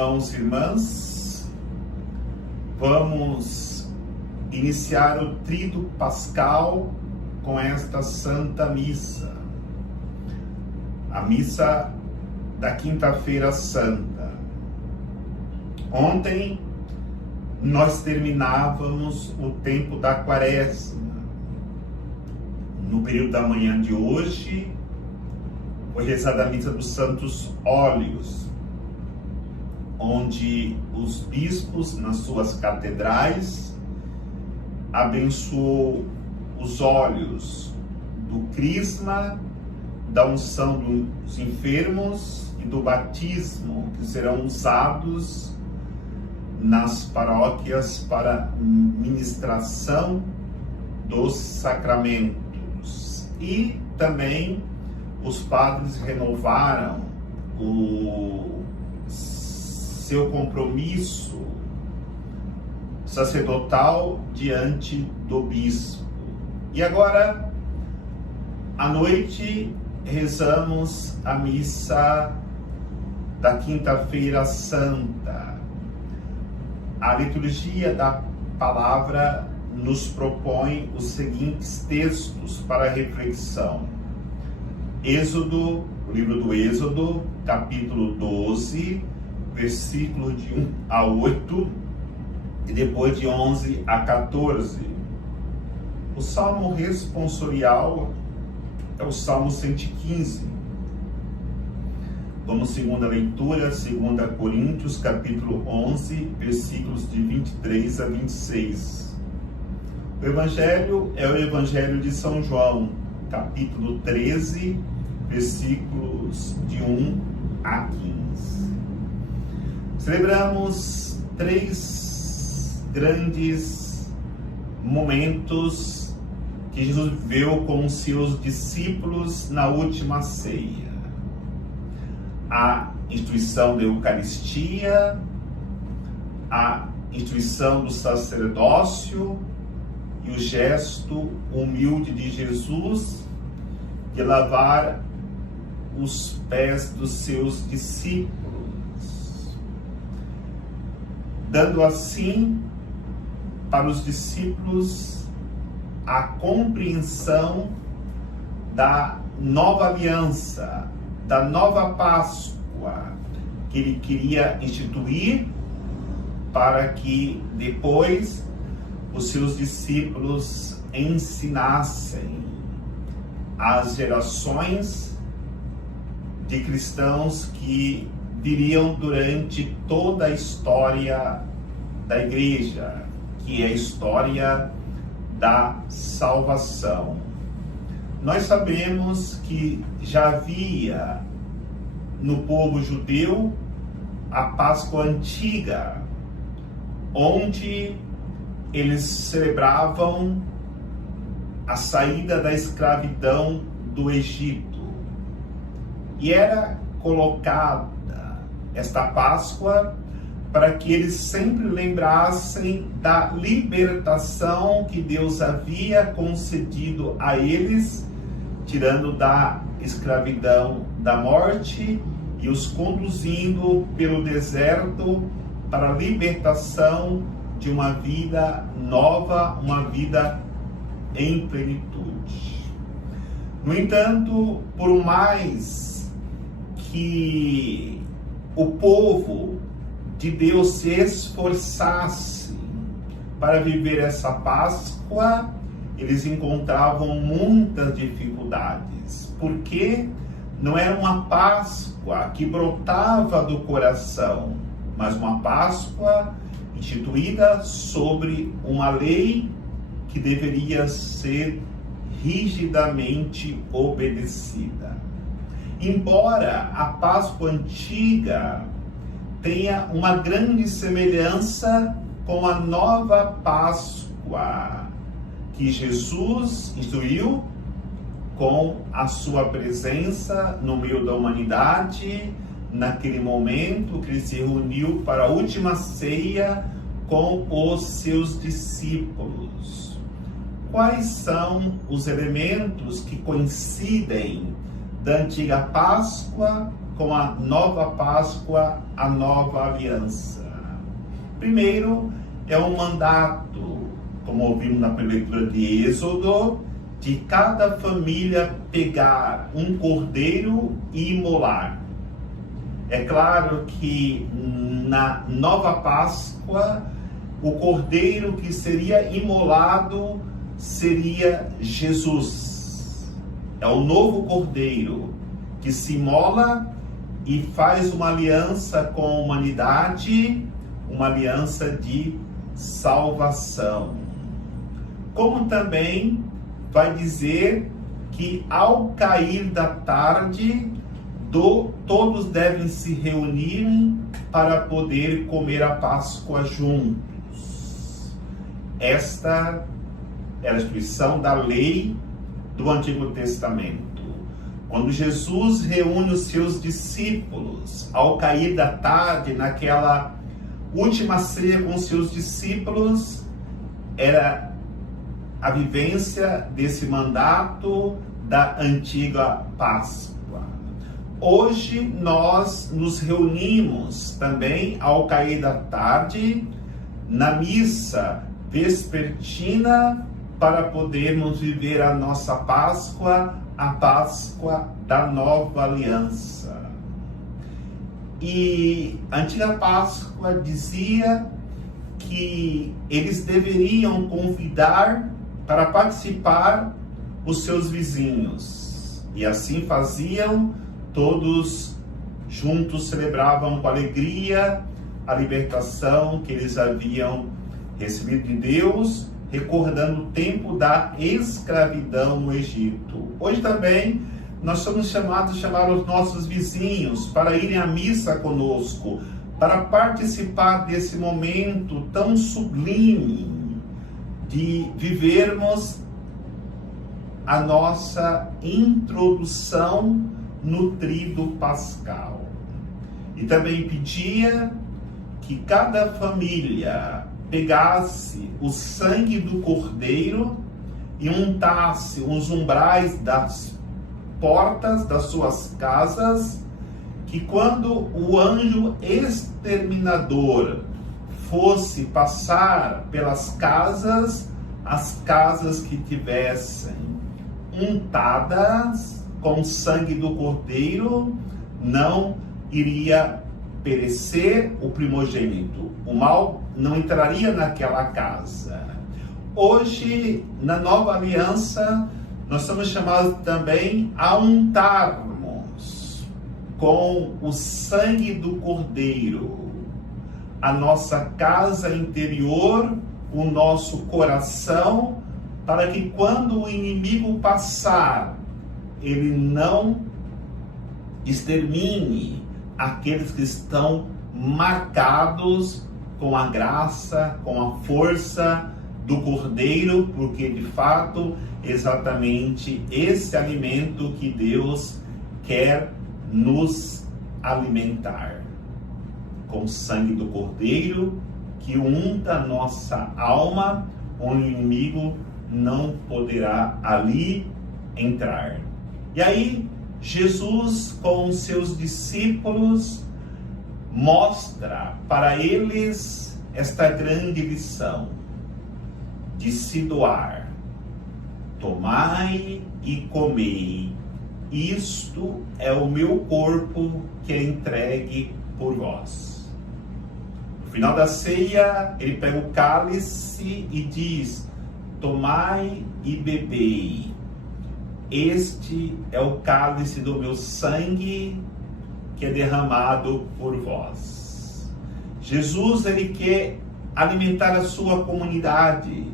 irmãos e irmãs, vamos iniciar o Tríduo Pascal com esta Santa Missa, a Missa da Quinta-feira Santa. Ontem nós terminávamos o tempo da Quaresma. No período da manhã de hoje, foi rezada a Missa dos Santos Óleos, onde os bispos, nas suas catedrais, abençoou os óleos do crisma, da unção dos enfermos e do batismo, que serão usados nas paróquias para ministração dos sacramentos. E também os padres renovaram o seu compromisso sacerdotal diante do bispo. E agora, à noite, rezamos a missa da Quinta-feira Santa. A liturgia da palavra nos propõe os seguintes textos para reflexão. Êxodo, o livro do Êxodo, capítulo 12, versículo de 1 a 8, e depois de 11 a 14. O salmo responsorial é o Salmo 115. Vamos segunda leitura, 2 Coríntios, capítulo 11, versículos de 23 a 26. O Evangelho é o Evangelho de São João, capítulo 13, versículos de 1 a 15. Celebramos 3 grandes momentos que Jesus viveu com os seus discípulos na última ceia. A instituição da Eucaristia, a instituição do sacerdócio e o gesto humilde de Jesus de lavar os pés dos seus discípulos, dando assim para os discípulos a compreensão da nova aliança, da nova Páscoa que ele queria instituir para que depois os seus discípulos ensinassem às gerações de cristãos que viriam durante toda a história da Igreja, que é a história da salvação. Nós sabemos que já havia no povo judeu a Páscoa antiga, onde eles celebravam a saída da escravidão do Egito. E era colocada esta Páscoa para que eles sempre lembrassem da libertação que Deus havia concedido a eles, tirando da escravidão da morte e os conduzindo pelo deserto para a libertação de uma vida nova, uma vida em plenitude. No entanto, por mais que o povo de Deus se esforçasse para viver essa Páscoa, eles encontravam muitas dificuldades, porque não era uma Páscoa que brotava do coração, mas uma Páscoa instituída sobre uma lei que deveria ser rigidamente obedecida. Embora a Páscoa antiga tenha uma grande semelhança com a nova Páscoa que Jesus instituiu com a sua presença no meio da humanidade, naquele momento que ele se reuniu para a última ceia com os seus discípulos. Quais são os elementos que coincidem da antiga Páscoa com a nova Páscoa, a nova aliança. Primeiro, é um mandato, como ouvimos na leitura de Êxodo, de cada família pegar um cordeiro e imolar. É claro que na nova Páscoa, o cordeiro que seria imolado seria Jesus. É o novo cordeiro que se imola e faz uma aliança com a humanidade, uma aliança de salvação. Como também vai dizer que ao cair da tarde, todos devem se reunir para poder comer a Páscoa juntos. Esta era a instituição da lei do Antigo Testamento. Quando Jesus reúne os seus discípulos, ao cair da tarde, naquela última ceia com os seus discípulos, era a vivência desse mandato da antiga Páscoa. Hoje nós nos reunimos também ao cair da tarde na missa vespertina para podermos viver a nossa Páscoa, a Páscoa da nova aliança. E a antiga Páscoa dizia que eles deveriam convidar para participar os seus vizinhos. E assim faziam, todos juntos celebravam com alegria a libertação que eles haviam recebido de Deus, recordando o tempo da escravidão no Egito. Hoje também nós somos chamados a chamar os nossos vizinhos para irem à missa conosco, para participar desse momento tão sublime de vivermos a nossa introdução no tríduo pascal. E também pedia que cada família pegasse o sangue do cordeiro e untasse os umbrais das portas das suas casas, que quando o anjo exterminador fosse passar pelas casas, as casas que tivessem untadas com o sangue do cordeiro, não iria perecer o primogênito. O mal não entraria naquela casa. Hoje, na nova aliança, nós somos chamados também a untarmos com o sangue do cordeiro a nossa casa interior, o nosso coração, para que quando o inimigo passar, ele não extermine aqueles que estão marcados com a graça, com a força do cordeiro, porque de fato exatamente esse alimento que Deus quer nos alimentar, com o sangue do cordeiro que unta a nossa alma, onde o inimigo não poderá ali entrar. E aí Jesus com os seus discípulos mostra para eles esta grande lição de se doar. Tomai e comei, isto é o meu corpo que é entregue por vós. No final da ceia, ele pega o cálice e diz: tomai e bebei, este é o cálice do meu sangue que é derramado por vós. Jesus, ele quer alimentar a sua comunidade.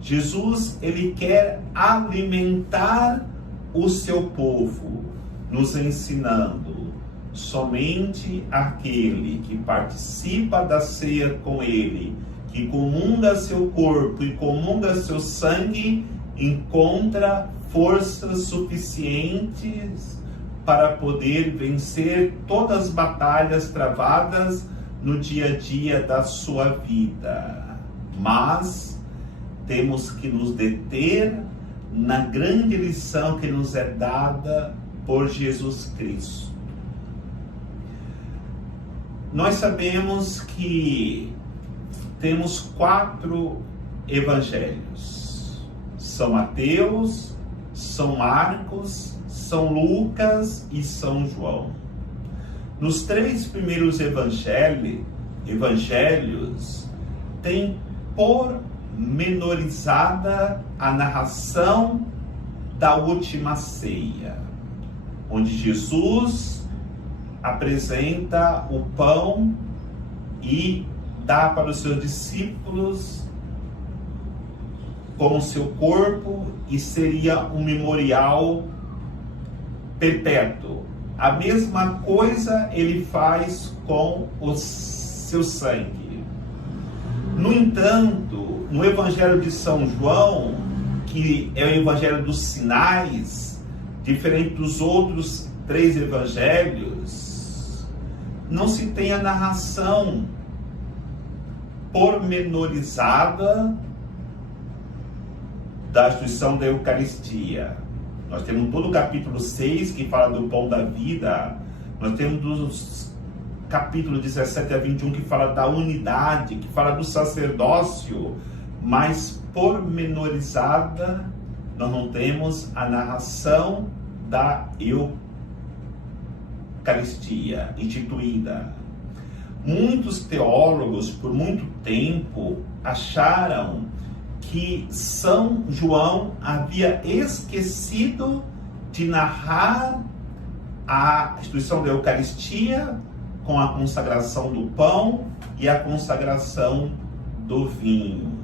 Jesus, ele quer alimentar o seu povo, nos ensinando: somente aquele que participa da ceia com ele, que comunga seu corpo e comunga seu sangue, encontra forças suficientes para poder vencer todas as batalhas travadas no dia a dia da sua vida. Mas temos que nos deter na grande lição que nos é dada por Jesus Cristo. Nós sabemos que temos 4 evangelhos: São Mateus, São Marcos, São Lucas e São João. Nos 3 primeiros evangelhos tem pormenorizada a narração da última ceia, onde Jesus apresenta o pão e dá para os seus discípulos como seu corpo, e seria um memorial perpétuo. A mesma coisa ele faz com o seu sangue. No entanto, no Evangelho de São João, que é o Evangelho dos sinais, diferente dos outros 3 evangelhos, não se tem a narração pormenorizada da instituição da Eucaristia. Nós temos todo o capítulo 6 que fala do pão da vida. Nós temos dos capítulos 17 a 21 que fala da unidade, que fala do sacerdócio, mas pormenorizada nós não temos a narração da Eucaristia instituída. Muitos teólogos, por muito tempo, acharam que São João havia esquecido de narrar a instituição da Eucaristia com a consagração do pão e a consagração do vinho.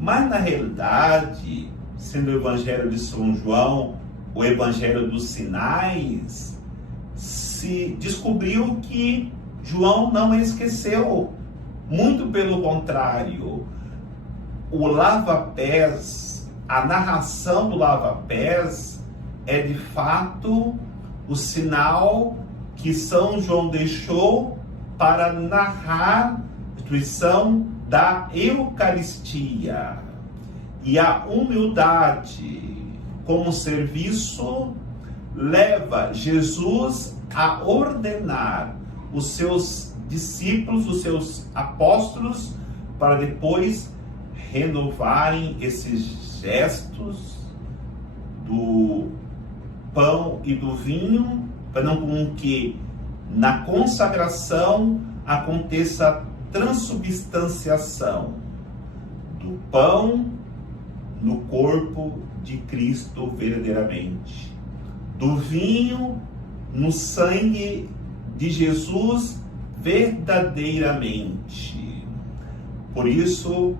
Mas, na realidade, sendo o Evangelho de São João o Evangelho dos sinais, se descobriu que João não esqueceu. Muito pelo contrário, o lava-pés, a narração do lava-pés é de fato o sinal que São João deixou para narrar a instituição da Eucaristia. E a humildade como serviço leva Jesus a ordenar os seus discípulos, os seus apóstolos, para depois renovarem esses gestos do pão e do vinho, para não com que na consagração aconteça a transubstanciação do pão no corpo de Cristo verdadeiramente, do vinho no sangue de Jesus verdadeiramente. Por isso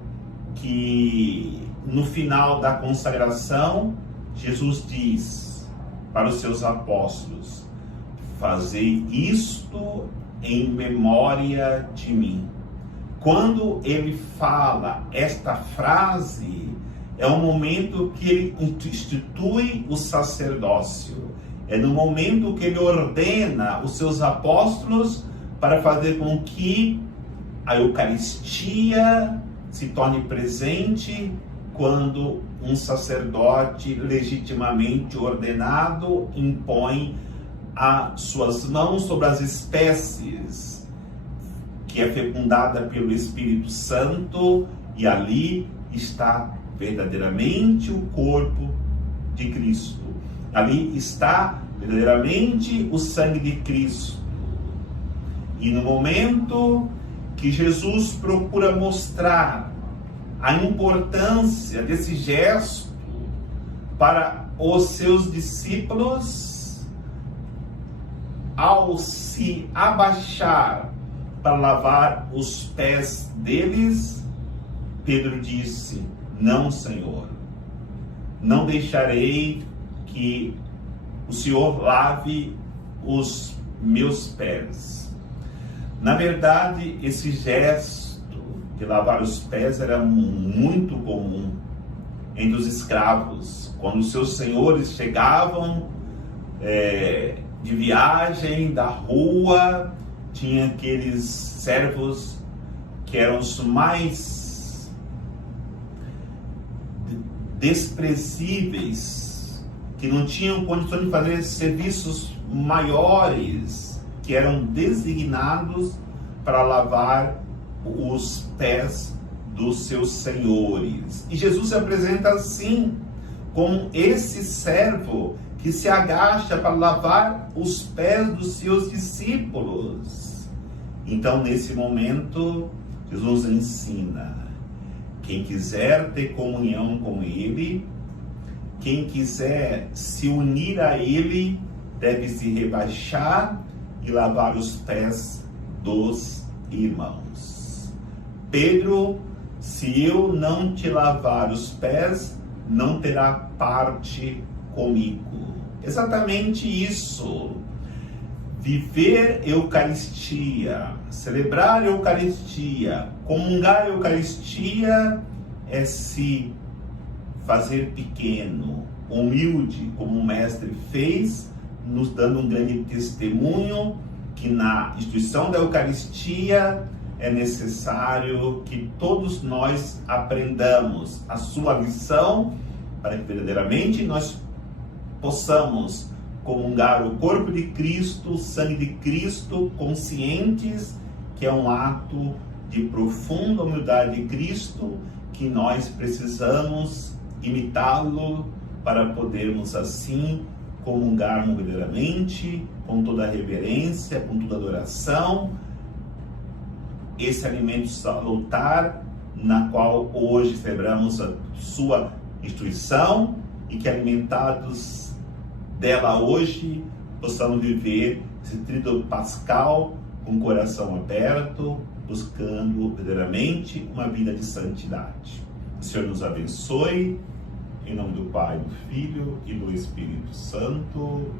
que no final da consagração, Jesus diz para os seus apóstolos: fazei isto em memória de mim. Quando ele fala esta frase, é o momento que ele institui o sacerdócio. É no momento que ele ordena os seus apóstolos para fazer com que a Eucaristia se torne presente quando um sacerdote legitimamente ordenado impõe as suas mãos sobre as espécies, que é fecundada pelo Espírito Santo, e ali está verdadeiramente o corpo de Cristo. Ali está verdadeiramente o sangue de Cristo. E no momento que Jesus procura mostrar a importância desse gesto para os seus discípulos, ao se abaixar para lavar os pés deles, Pedro disse: não, Senhor, não deixarei que o Senhor lave os meus pés. Na verdade, esse gesto de lavar os pés era muito comum entre os escravos. Quando os seus senhores chegavam de viagem da rua, tinha aqueles servos que eram os mais desprezíveis, que não tinham condições de fazer serviços maiores, que eram designados para lavar os pés dos seus senhores. E Jesus se apresenta assim, como esse servo que se agacha para lavar os pés dos seus discípulos. Então, nesse momento, Jesus ensina: quem quiser ter comunhão com Ele, quem quiser se unir a Ele, deve se rebaixar e lavar os pés dos irmãos. Pedro, se eu não te lavar os pés, não terá parte comigo. Exatamente isso. Viver Eucaristia, celebrar Eucaristia, comungar Eucaristia é se fazer pequeno, humilde, como o Mestre fez, nos dando um grande testemunho que na instituição da Eucaristia é necessário que todos nós aprendamos a sua lição para que verdadeiramente nós possamos comungar o corpo de Cristo, o sangue de Cristo, conscientes que é um ato de profunda humildade de Cristo, que nós precisamos imitá-lo para podermos assim comungarmos verdadeiramente, com toda a reverência, com toda a adoração, esse alimento salutar, na qual hoje celebramos a sua instituição, e que alimentados dela hoje, possamos viver esse tríduo pascal com o coração aberto, buscando verdadeiramente uma vida de santidade. O Senhor nos abençoe, em nome do Pai, do Filho e do Espírito Santo.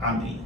Amém.